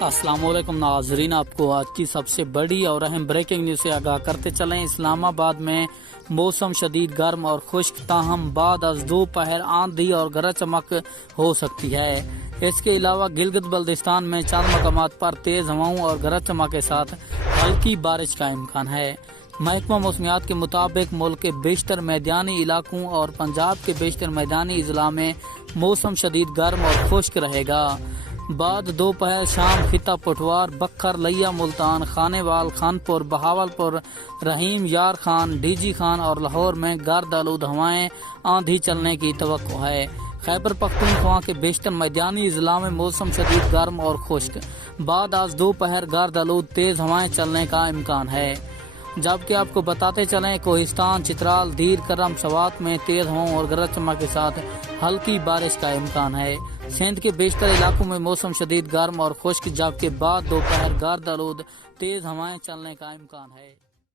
अस्सलाम वालेकुम नाजरीन, आपको आज की सबसे बड़ी और अहम ब्रेकिंग न्यूज से आगाह करते चलें। इस्लामाबाद में मौसम शदीद गर्म और खुश्क, ताहम बाद अज दोपहर आंधी और गरज चमक हो सकती है। इसके अलावा गिलगित बल्दिस्तान में चंद मकामात पर तेज हवाओं और गरज चमक के साथ हल्की बारिश का इम्कान है। महकमा मौसमियात के मुताबिक मुल्क के बेशतर मैदानी इलाकों और पंजाब के बेशतर मैदानी अजला में मौसम शदीद गर्म और खुश्क रहेगा। बाद दोपहर शाम खिता पटवार, बखर, लिया, मुल्तान, खानेवाल, खानपुर, बहावलपुर, रहीम, यार खान, डीजी खान और लाहौर में गर्द आलूद हवाएं आंधी चलने की तवक्को है। खैबर पख्तूनख्वा के बेशतर मैदानी अजला में मौसम शदीद गर्म और खुश्क, बाद आज दोपहर गर्द आलूद तेज हवाएं चलने का इम्कान है। जबकि आपको बताते चलें, कोहिस्तान, चित्राल, दीर, करम, सवात में तेज हवाओं और गरज चमक के साथ हल्की बारिश का इम्कान है। सिंध के बेशतर इलाकों में मौसम शदीद गर्म और खुश्क, जबकि बाद दोपहर गर्द आलूद तेज हवाएं चलने का इम्कान है।